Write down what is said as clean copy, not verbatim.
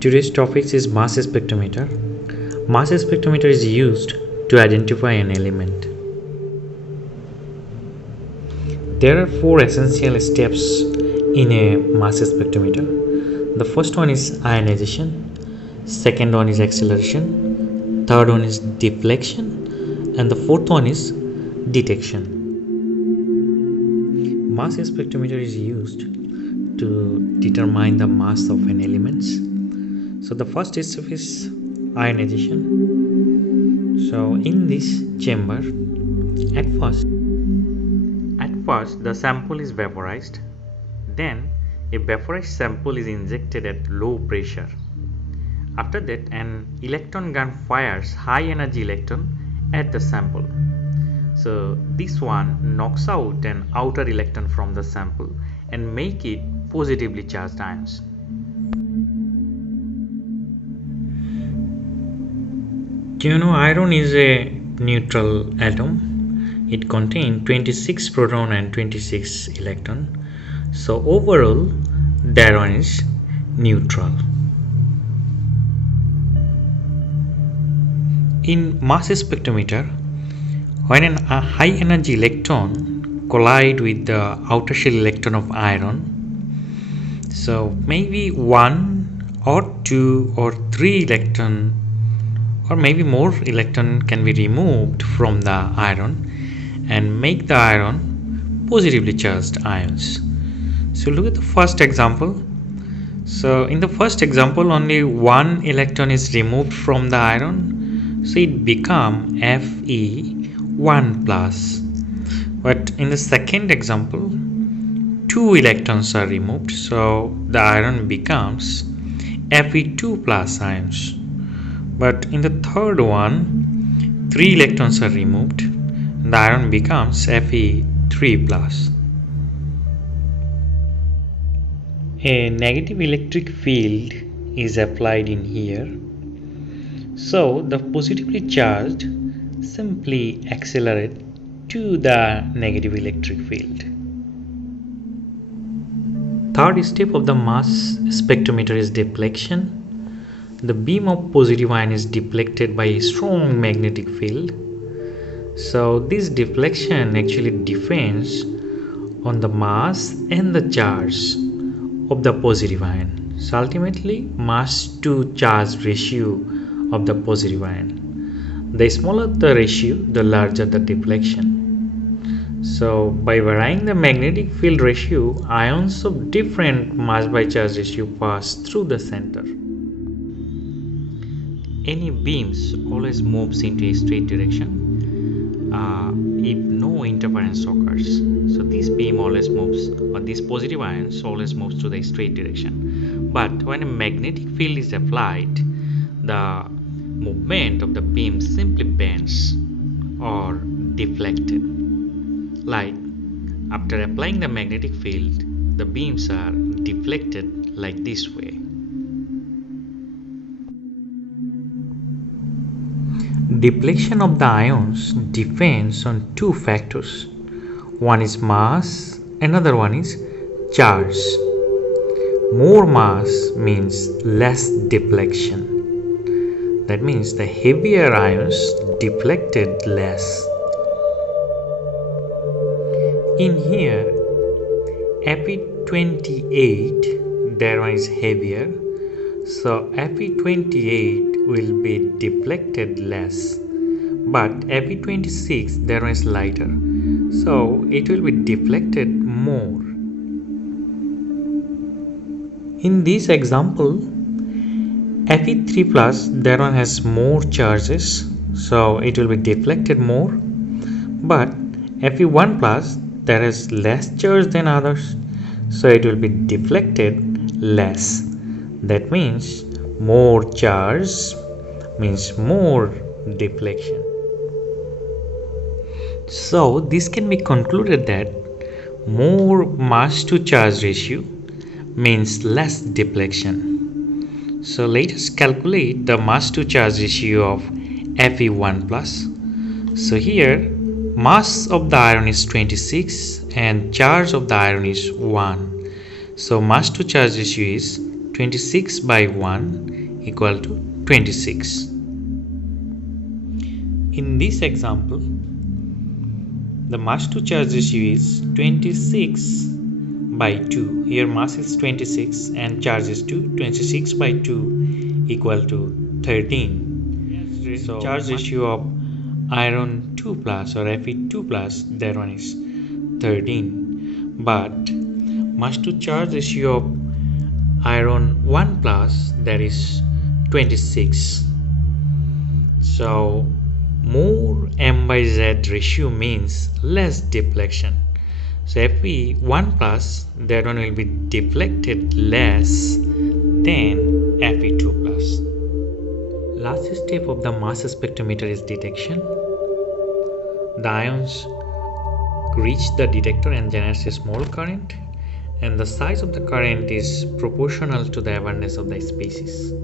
Today's topic is mass spectrometer. Mass spectrometer is used to identify an element. There are four essential steps in a mass spectrometer. The first one is ionization, second one is acceleration, third one is deflection, and the fourth one is detection. Mass spectrometer is used to determine the mass of an element. So the first step is ionization. So in this chamber, at first the sample is vaporized. Then a vaporized sample is injected at low pressure. After that, an electron gun fires high energy electron at the sample. So this one knocks out an outer electron from the sample and make it positively charged ions. Iron is a neutral atom. It contains 26 proton and 26 electron. So overall, the iron is neutral. In mass spectrometer, when a high energy electron collide with the outer shell electron of iron, so maybe 1 or 2 or 3 electron or maybe more electron can be removed from the iron and make the iron positively charged ions. So look at the first example. So in the first example, only 1 electron is removed from the iron, so it become Fe1 plus. But in the second example, 2 electrons are removed, so the iron becomes Fe2 plus ions. But in the third one, 3 electrons are removed, and the iron becomes Fe3 plus. A negative electric field is applied in here. So the positively charged simply accelerate to the negative electric field. Third step of the mass spectrometer is deflection. The beam of positive ion is deflected by a strong magnetic field. So this deflection actually depends on the mass and the charge of the positive ion. So ultimately, mass to charge ratio of the positive ion. The smaller the ratio, the larger the deflection. So by varying the magnetic field ratio, ions of different mass by charge ratio pass through the center. Any beams always moves into a straight direction if no interference occurs. So this beam always moves, or this positive ions always moves to the straight direction. But when a magnetic field is applied, the movement of the beam simply bends or deflected. Like after applying the magnetic field, the beams are deflected like this way. Deflection of the ions depends on two factors. One is mass, another one is charge. More mass means less deflection. That means the heavier ions deflected less. In here, Fe28, that one is heavier. So Fe28 will be deflected less, but Fe26 that one is lighter, so it will be deflected more. In this example, Fe3 plus that one has more charges, so it will be deflected more, but Fe1 plus that has less charge than others, so it will be deflected less. That means more charge means more deflection. So this can be concluded that more mass to charge ratio means less deflection. So let us calculate the mass to charge ratio of Fe1 plus. So here mass of the iron is 26 and charge of the iron is 1. So mass to charge ratio is 26 by 1 equal to 26. In this example, the mass to charge ratio is 26 by 2. Here mass is 26 and charge is 2. 26 by 2 equal to 13. So charge ratio of iron 2 plus or Fe2 plus, that one is 13. But mass to charge ratio of iron 1 plus, that is 26. So more M by Z ratio means less deflection. So Fe1 plus, that one will be deflected less than Fe2 plus. Last step of the mass spectrometer is detection. The ions reach the detector and generates a small current, and the size of the current is proportional to the awareness of the species.